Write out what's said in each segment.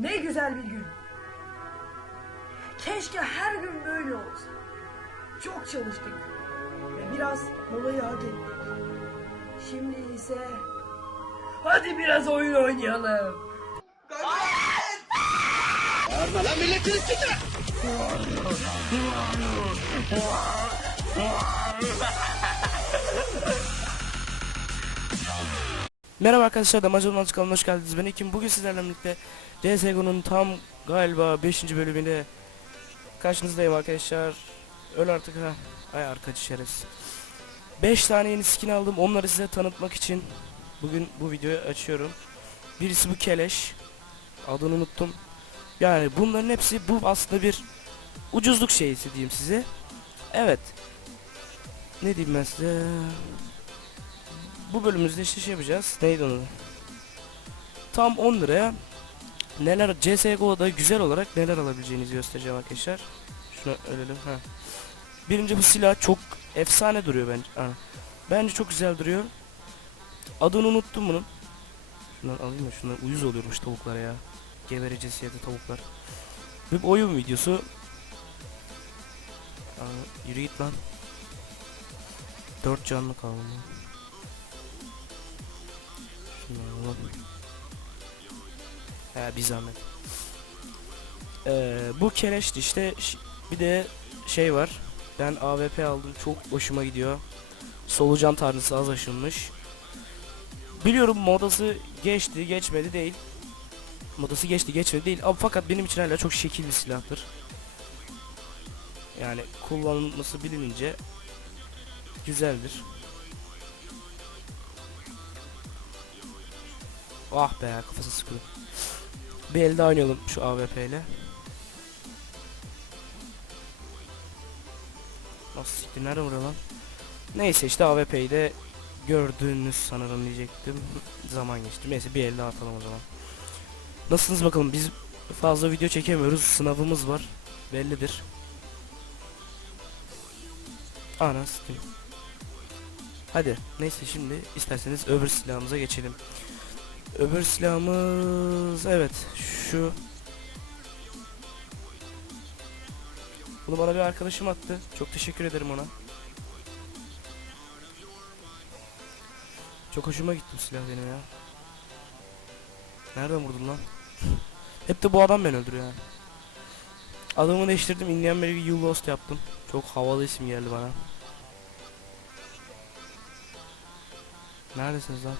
Ne güzel bir gün. Keşke her gün böyle olsa. Çok çalıştık ve biraz molayı hak ettik. Şimdi ise hadi biraz oyun oynayalım. Merhaba arkadaşlar Damacı Olmaz kanalına hoş geldiniz. Ben Ekim. Bugün sizlerle birlikte CSGO'nun tam galiba 5. bölümünde karşınızdayım arkadaşlar. Öl artık ha. Ay arkacı şerefsiz. 5 tane yeni skin aldım. Onları size tanıtmak için bugün bu videoyu açıyorum. Birisi bu keleş. Adını unuttum. Yani bunların hepsi bu aslında bir ucuzluk şeysi diyeyim size. Evet. Ne diyeyim ben size? Bu bölümümüzde işte şey yapacağız. Neydi onu? Tam 10 liraya neler CSGO'da güzel olarak neler alabileceğinizi göstereceğim arkadaşlar. Şunu ölelim. Ha. Birinci bu silah çok efsane duruyor bence. Ha. Bence çok güzel duruyor. Adını unuttum bunun. Şundan alayım mı? Şundan uyuz oluyormuş tavuklara ya. Gebereceğiz ya da tavuklar. Bir oyun videosu. Aa, yürü git lan. 4 canlı kaldı. Şunları alalım. He bir zahmet. Ee, bu keleşti işte bir de şey var. Ben AWP aldım çok hoşuma gidiyor. Solucan tanrısı az aşılmış. Biliyorum modası geçti geçmedi değil. Modası geçti geçmedi değil ama fakat benim için hala çok şekil bir silahtır. Yani kullanılması bilinince güzeldir. Ah be kafası sıkıyor. Bir elde oynayalım şu AWP ile. Nasıl siktir nerede vuruyor lan? Neyse işte AWP'yi de gördüğünüz sanırım diyecektim. Zaman geçti. Neyse bir elde atalım o zaman. Nasılsınız bakalım biz fazla video çekemiyoruz. Sınavımız var. Bellidir. Ana sikeyim. Hadi neyse şimdi isterseniz öbür silahımıza geçelim. Öbür silahımız evet şu. Bunu bana bir arkadaşım attı. Çok teşekkür ederim ona. Çok hoşuma gitti bu silah benim ya. Nereden vurdun lan? Hep de bu adam beni öldürüyor ya. Adımı değiştirdim. Indian Mary You Lost yaptım. Çok havalı isim geldi bana. Neredesiniz lan?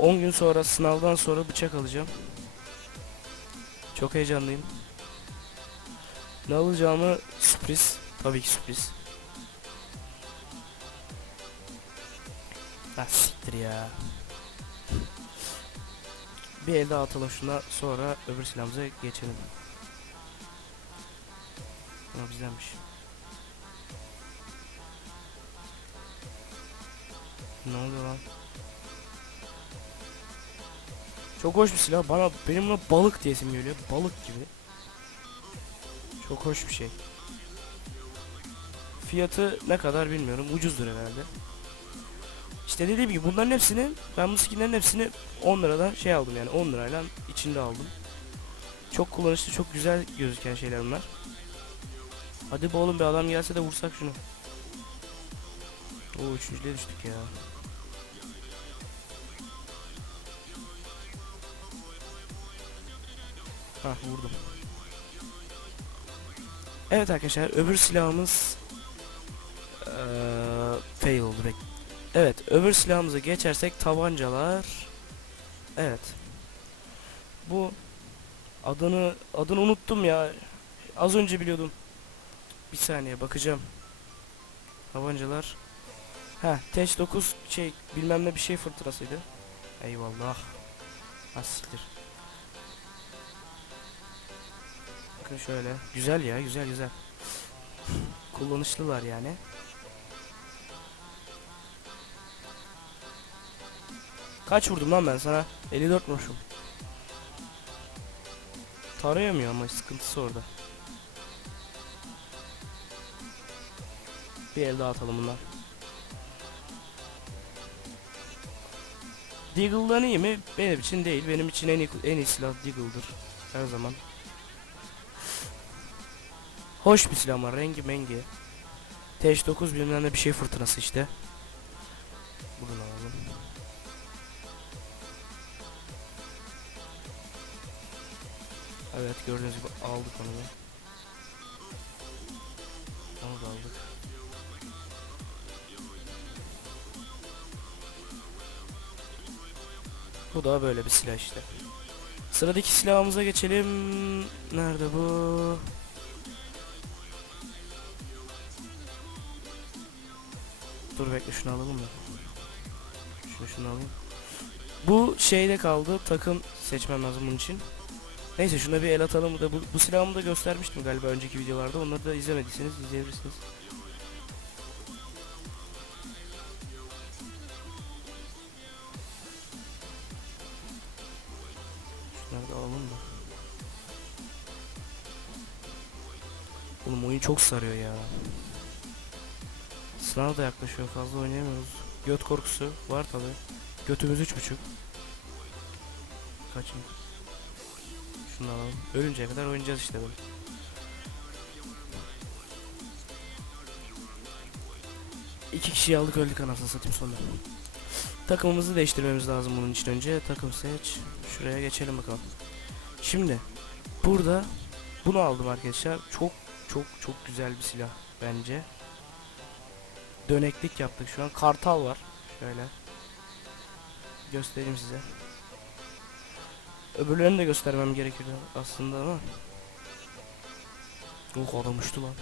10 gün sonra sınavdan sonra bıçak alacağım. Çok heyecanlıyım. Ne alacağımı sürpriz. Tabii ki sürpriz. Ha siktir ya. Bir elde atalım şuna sonra öbür silahımıza geçelim. Ama bizdenmiş. Ne oluyor lan? Çok hoş bir silah. Bana benim buna balık diye isim geliyor. Balık gibi. Çok hoş bir şey. Fiyatı ne kadar bilmiyorum. Ucuzdur herhalde. İşte dediğim gibi bunların hepsini ben bu skinlerin hepsini 10 liradan şey aldım yani 10 lirayla içinde aldım. Çok kullanışlı, çok güzel gözüken şeyler bunlar. Hadi be oğlum bir adam gelse de vursak şunu. Oo üçüncüye düştük ya. Hah vurdum. Evet arkadaşlar öbür silahımız eee fail oldu bek. Evet öbür silahımıza geçersek tabancalar. Evet. Bu adını adını unuttum ya. Az önce biliyordum. Bir saniye bakacağım. Tabancalar. Ha, Teş 9 şey bilmem ne bir şey fırtınasıydı. Eyvallah. Asiktir. Bakın şöyle. Güzel ya, güzel güzel. Kullanışlılar yani. Kaç vurdum lan ben sana? 54 vurmuşum. Tarayamıyor ama sıkıntısı orada. Bir el daha atalım bundan. Deagle'dan iyi mi? Benim için değil. Benim için en iyi, en iyi silah Deagle'dır. Her zaman. Hoş bir silah ama rengi mengi. TH9 bilmem ne bir şey fırtınası işte. Buradan alalım. Evet gördüğünüz gibi aldık onu da. Onu da aldık. Bu da böyle bir silah işte. Sıradaki silahımıza geçelim. Nerede bu? Dur bekle şunu alalım mı? Şunu şunu alayım. Bu şeyde kaldı. Takım seçmem lazım bunun için. Neyse şuna bir el atalım da bu, bu silahımı da göstermiştim galiba önceki videolarda. Onları da izlemediyseniz izleyebilirsiniz. Şunları da alalım da. Oğlum oyun çok sarıyor ya. Sınav da yaklaşıyor fazla oynayamıyoruz. Göt korkusu var tabi. Götümüz üç buçuk. Kaçın. Şunu alalım. Ölünceye kadar oynayacağız işte böyle. İki kişiyi aldık öldük anasını satayım sonra. Takımımızı değiştirmemiz lazım bunun için önce. Takım seç. Şuraya geçelim bakalım. Şimdi burada bunu aldım arkadaşlar. Çok çok çok güzel bir silah bence. Döneklik yaptık şu an. Kartal var. Şöyle. Göstereyim size. Öbürlerini de göstermem gerekir aslında ama. Oh adam uçtu lan.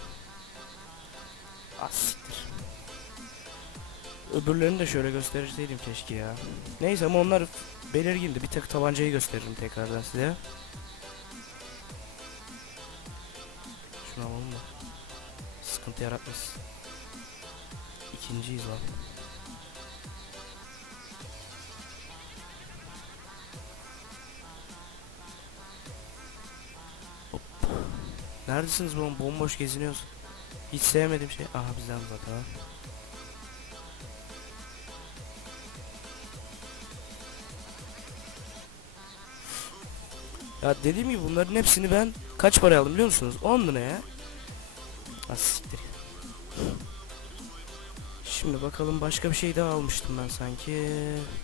Ah siktir. Öbürlerini de şöyle gösterseydim keşke ya. Neyse ama onlar belirgindi. Bir tek tabancayı gösteririm tekrardan size. Şunu alalım da. Sıkıntı yaratmasın. İkinciyiz lan. Hop. Neredesiniz oğlum? Bomboş geziniyoruz. Hiç sevmediğim şey. Aha bizden zaten. Ya dediğim gibi bunların hepsini ben kaç para aldım biliyor musunuz? 10 lira ya. Şimdi bakalım başka bir şey daha almıştım ben sanki.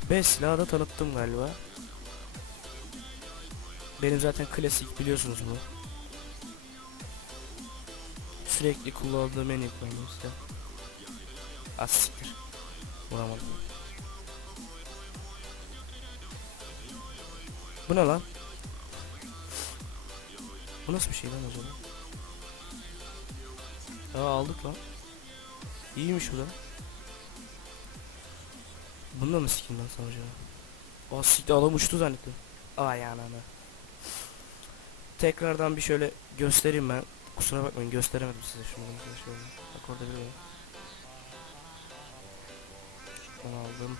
5 silahı da tanıttım galiba. Benim zaten klasik biliyorsunuz bu. Sürekli kullandığım en iyi kullandığım silah. Az siktir. Vuramadım. Bu ne lan? Bu nasıl bir şey lan acaba? Aa aldık lan. İyiymiş bu da. Bunda mı skin lan sana acaba? Aa siktir adam uçtu zannettim. Ay ananı. Tekrardan bir şöyle göstereyim ben. Kusura bakmayın gösteremedim size şunu. Şöyle. Bak orada bir. Onu aldım.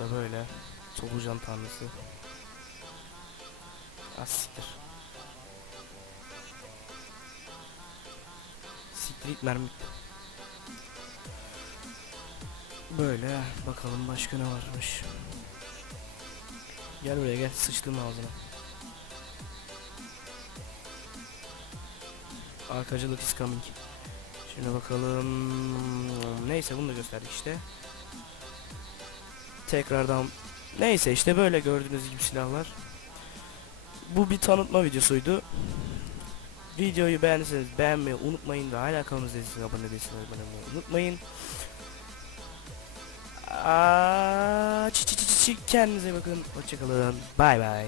Ve böyle. Solucan tanrısı. Az siktir. Siktir mermi Böyle bakalım başka ne varmış. Gel buraya gel sıçtım ağzına. Arkacılık is coming. Şimdi bakalım. Neyse bunu da gösterdik işte. Tekrardan neyse işte böyle gördüğünüz gibi silahlar. Bu bir tanıtma videosuydu. Videoyu beğendiyseniz beğenmeyi unutmayın ve hala kanalımıza abone değilseniz abone olmayı unutmayın. Aa, çi çi çi çi kendinize bakın. Hoşçakalın. Bay bay.